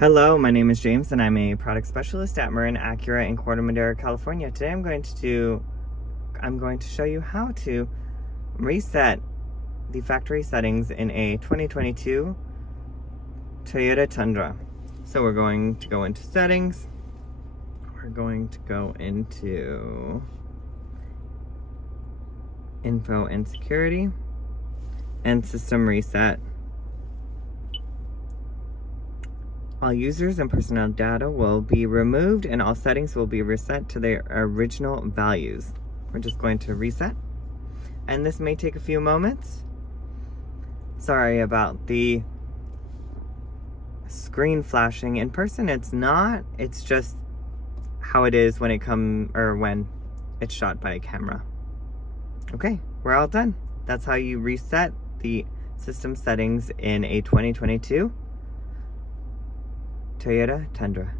Hello, my name is James and I'm a product specialist at Marin Acura in Corte Madera, California. Today I'm going to show you how to reset the factory settings in a 2022 Toyota Tundra. So we're going to go into settings. We're going to go into info and security and system reset. All users and personnel data will be removed and all settings will be reset to their original values. We're just going to reset, and this may take a few moments. Sorry about the screen flashing. In person it's not, it's just how it is when when it's shot by a camera. Okay, we're all done. That's how you reset the system settings in a 2022 Toyota Tundra.